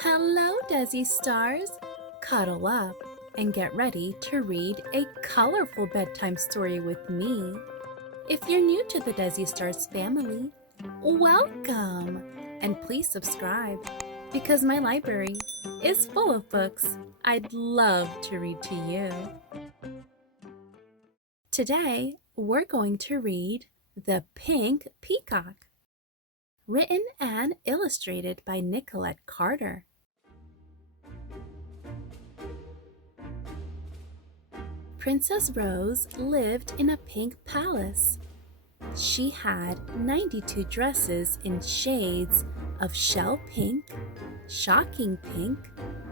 Hello, Dessi stars! Cuddle up and get ready to read a colorful bedtime story with me. If you're new to the Dessi Stars family, welcome! And please subscribe because my library is full of books I'd love to read to you. Today, we're going to read The Pink Peacock, written and illustrated by Nicolette Carter. Princess Rose lived in a pink palace. She had 92 dresses in shades of shell pink, shocking pink,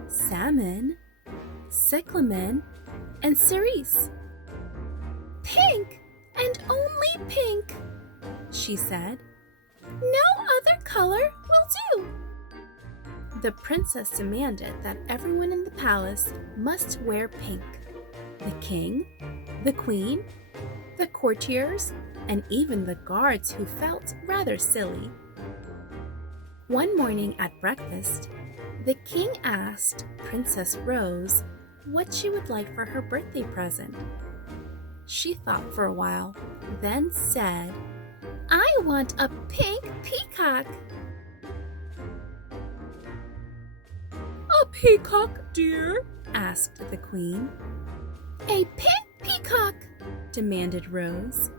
salmon, cyclamen, and cerise. "Pink, and only pink," she said. "No other color will do." The princess demanded that everyone in the palace must wear pink. The king, the queen, the courtiers, and even the guards who felt rather silly. One morning at breakfast, the king asked Princess Rose what she would like for her birthday present. She thought for a while, then said, "I want a pink peacock." "A peacock, dear?" asked the queen. "A pink peacock," demanded Rose.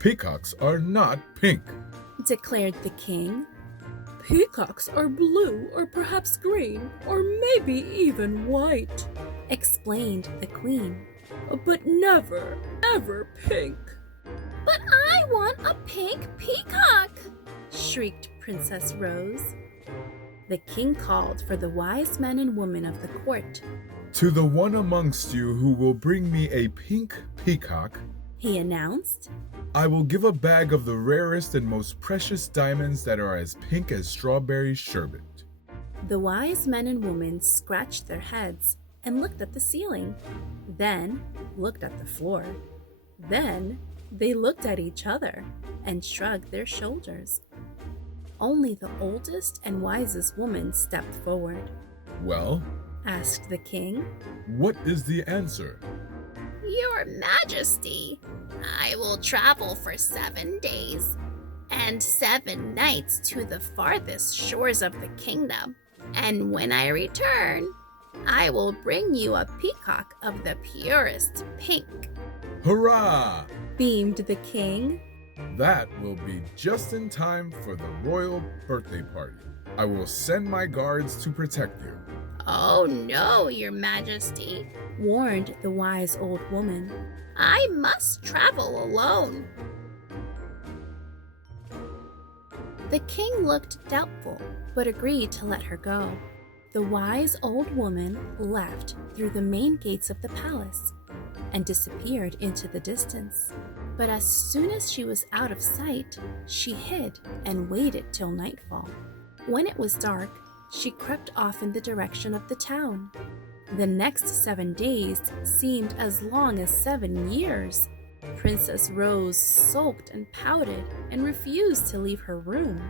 "Peacocks are not pink," declared the king. "Peacocks are blue or perhaps green or maybe even white," explained the queen. "But never, ever pink." "But I want a pink peacock!" shrieked Princess Rose. The king called for the wise men and women of the court. "To the one amongst you who will bring me a pink peacock," he announced, "I will give a bag of the rarest and most precious diamonds that are as pink as strawberry sherbet." The wise men and women scratched their heads and looked at the ceiling, then looked at the floor. Then they looked at each other and shrugged their shoulders. Only the oldest and wisest woman stepped forward. "Well," asked the king, "what is the answer?" "Your Majesty, I will travel for 7 days and 7 nights to the farthest shores of the kingdom, and when I return, I will bring you a peacock of the purest pink." "Hurrah!" beamed the king. "That will be just in time for the royal birthday party. I will send my guards to protect you." "Oh no, Your Majesty, warned the wise old woman. I must travel alone." The king looked doubtful, but agreed to let her go. The wise old woman left through the main gates of the palace and disappeared into the distance. But as soon as she was out of sight, she hid and waited till nightfall. When it was dark, she crept off in the direction of the town. The next 7 days seemed as long as 7 years. Princess Rose sulked and pouted and refused to leave her room.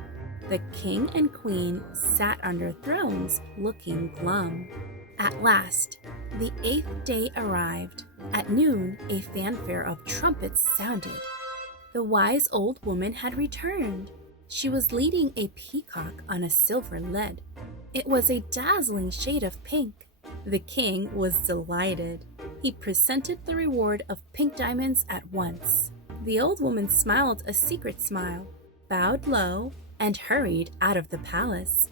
The king and queen sat on their thrones looking glum. At last, the 8th day arrived. At noon, a fanfare of trumpets sounded. The wise old woman had returned. She was leading a peacock on a silver lid. It was a dazzling shade of pink. The king was delighted. He presented the reward of pink diamonds at once. The old woman smiled a secret smile, bowed low, and hurried out of the palace.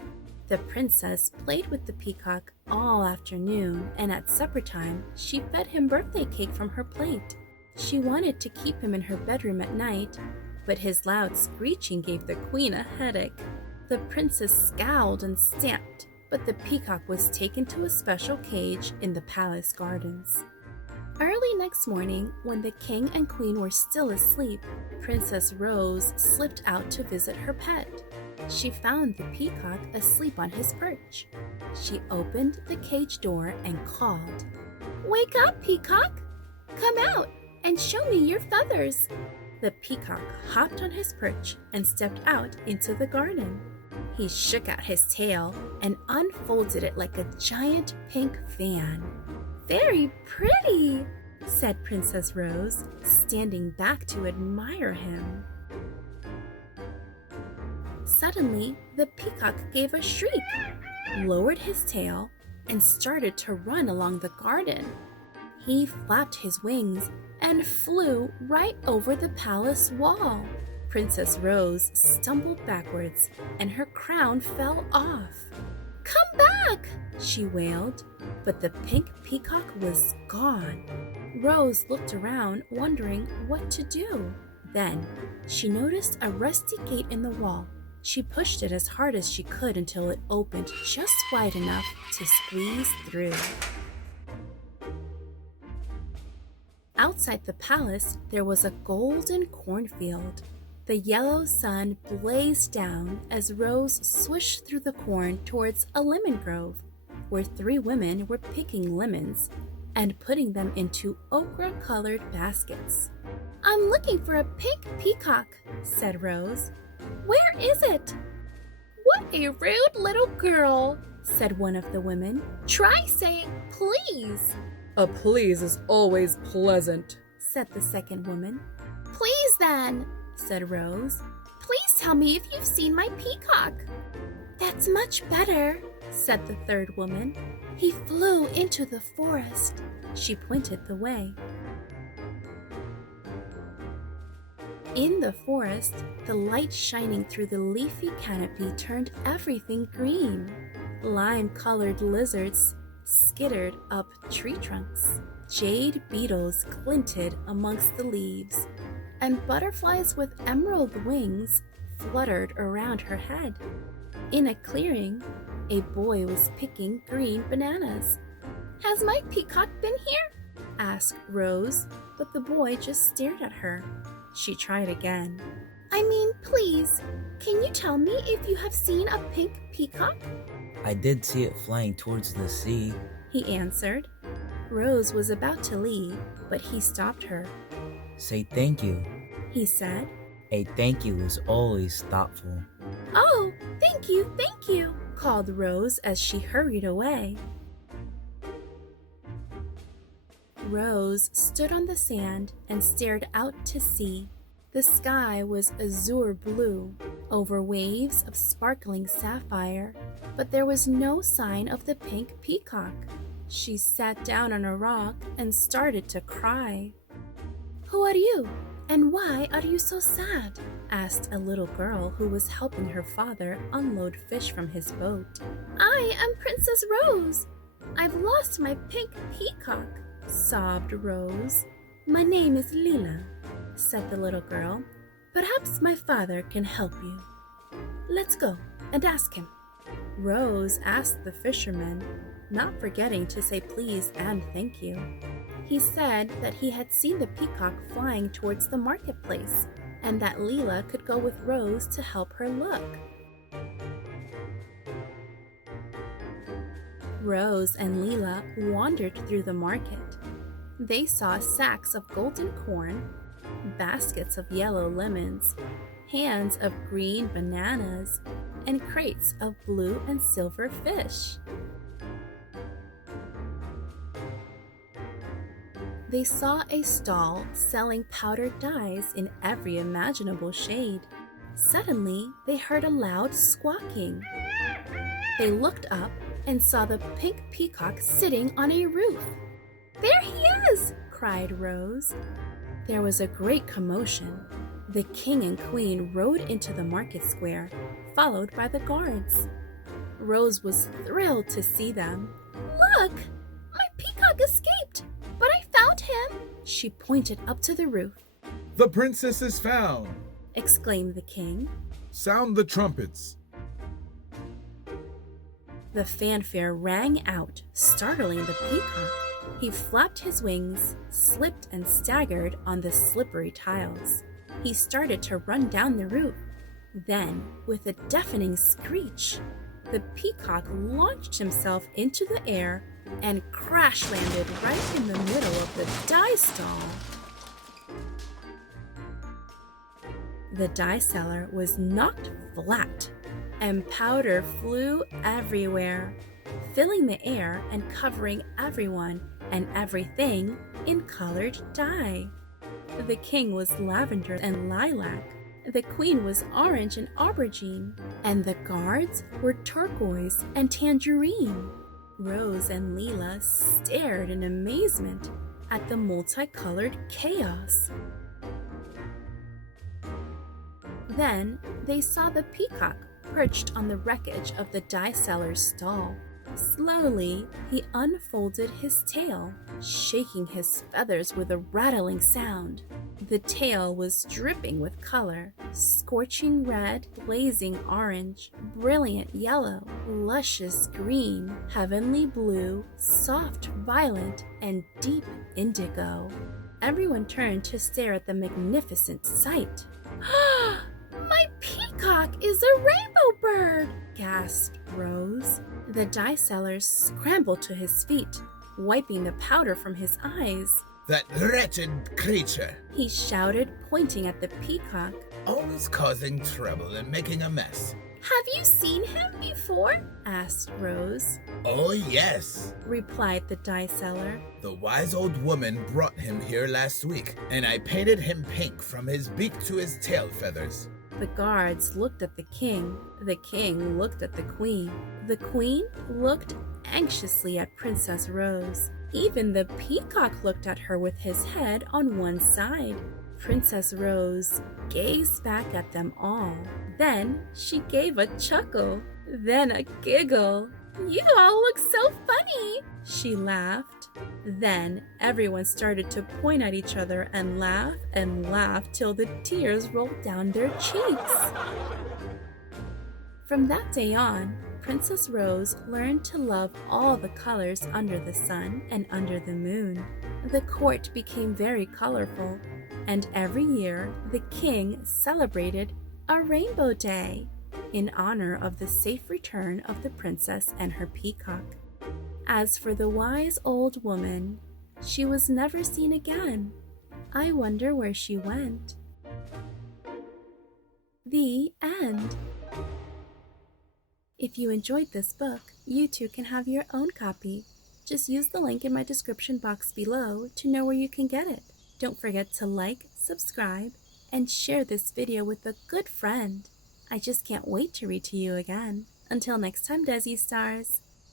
The princess played with the peacock all afternoon, and at supper time, she fed him birthday cake from her plate. She wanted to keep him in her bedroom at night, but his loud screeching gave the queen a headache. The princess scowled and stamped, but the peacock was taken to a special cage in the palace gardens. Early next morning, when the king and queen were still asleep, Princess Rose slipped out to visit her pet. She found the peacock asleep on his perch. She opened the cage door and called, "Wake up, peacock! Come out and show me your feathers." The peacock hopped on his perch and stepped out into the garden. He shook out his tail and unfolded it like a giant pink fan. "Very pretty," said Princess Rose, standing back to admire him. Suddenly, the peacock gave a shriek, lowered his tail, and started to run along the garden. He flapped his wings and flew right over the palace wall. Princess Rose stumbled backwards and her crown fell off. "Come back!" she wailed, but the pink peacock was gone. Rose looked around, wondering what to do. Then she noticed a rusty gate in the wall. She pushed it as hard as she could until it opened just wide enough to squeeze through. Outside the palace, there was a golden cornfield. The yellow sun blazed down as Rose swished through the corn towards a lemon grove, where 3 women were picking lemons and putting them into ochre-colored baskets. "I'm looking for a pink peacock," said Rose. "Where is it?" "What a rude little girl," said one of the women. "Try saying please." "A please is always pleasant," said the second woman. "Please then," said Rose. "please tell me if you've seen my peacock." "That's much better," said the third woman. "He flew into the forest." She pointed the way. In the forest, the light shining through the leafy canopy turned everything green. Lime-colored lizards skittered up tree trunks. Jade beetles glinted amongst the leaves, and butterflies with emerald wings fluttered around her head. In a clearing, a boy was picking green bananas. "Has my peacock been here?" asked Rose, but the boy just stared at her. She tried again. "I mean, please, can you tell me if you have seen a pink peacock?" "I did see it flying towards the sea," he answered. Rose was about to leave, but he stopped her. "Say thank you." He said. "A thank you is always thoughtful." "Oh, thank you," called Rose as she hurried away. Rose stood on the sand and stared out to sea. The sky was azure blue, over waves of sparkling sapphire, but there was no sign of the pink peacock. She sat down on a rock and started to cry. "Who are you, and why are you so sad?" asked a little girl who was helping her father unload fish from his boat. "I am Princess Rose. I've lost my pink peacock," sobbed Rose. "My name is Lila," said the little girl. "Perhaps my father can help you. Let's go and ask him." Rose asked the fisherman, not forgetting to say please and thank you. He said that he had seen the peacock flying towards the marketplace, and that Lila could go with Rose to help her look. Rose and Lila wandered through the market. They saw sacks of golden corn, baskets of yellow lemons, hands of green bananas, and crates of blue and silver fish. They saw a stall selling powdered dyes in every imaginable shade. Suddenly, they heard a loud squawking. They looked up and saw the pink peacock sitting on a roof. "There he is!" cried Rose. There was a great commotion. The king and queen rode into the market square, followed by the guards. Rose was thrilled to see them. "Look! My peacock escaped, but I found him!" She pointed up to the roof. "The princess is found!" exclaimed the king. "Sound the trumpets!" The fanfare rang out, startling the peacock. He flapped his wings, slipped and staggered on the slippery tiles. He started to run down the roof. Then, with a deafening screech, the peacock launched himself into the air and crash-landed right in the middle of the dye stall. The dye seller was knocked flat, and powder flew everywhere, filling the air and covering everyone and everything in colored dye. The king was lavender and lilac, the queen was orange and aubergine, and the guards were turquoise and tangerine. Rose and Leela stared in amazement at the multicolored chaos. Then they saw the peacock perched on the wreckage of the dye seller's stall. Slowly, he unfolded his tail, shaking his feathers with a rattling sound. The tail was dripping with color, scorching red, blazing orange, brilliant yellow, luscious green, heavenly blue, soft violet, and deep indigo. Everyone turned to stare at the magnificent sight. My peacock is a rainbow bird, gasped Rose. The dye seller scrambled to his feet, wiping the powder from his eyes. That wretched creature! He shouted, pointing at the peacock. Always causing trouble and making a mess. Have you seen him before? Asked Rose. Oh, yes, replied the dye seller. The wise old woman brought him here last week, and I painted him pink from his beak to his tail feathers. The guards looked at the king looked at the queen looked anxiously at Princess Rose. Even the peacock looked at her with his head on one side. Princess Rose gazed back at them all. Then she gave a chuckle, then a giggle. You all look so funny, she laughed. Then everyone started to point at each other and laugh till the tears rolled down their cheeks. From that day on, Princess Rose learned to love all the colors under the sun and under the moon. The court became very colorful, and every year the king celebrated a Rainbow Day in honor of the safe return of the princess and her peacock. As for the wise old woman, she was never seen again. I wonder where she went. The end. If you enjoyed this book, you too can have your own copy. Just use the link in my description box below to know where you can get it. Don't forget to like, subscribe, and share this video with a good friend. I just can't wait to read to you again. Until next time, Dessi stars.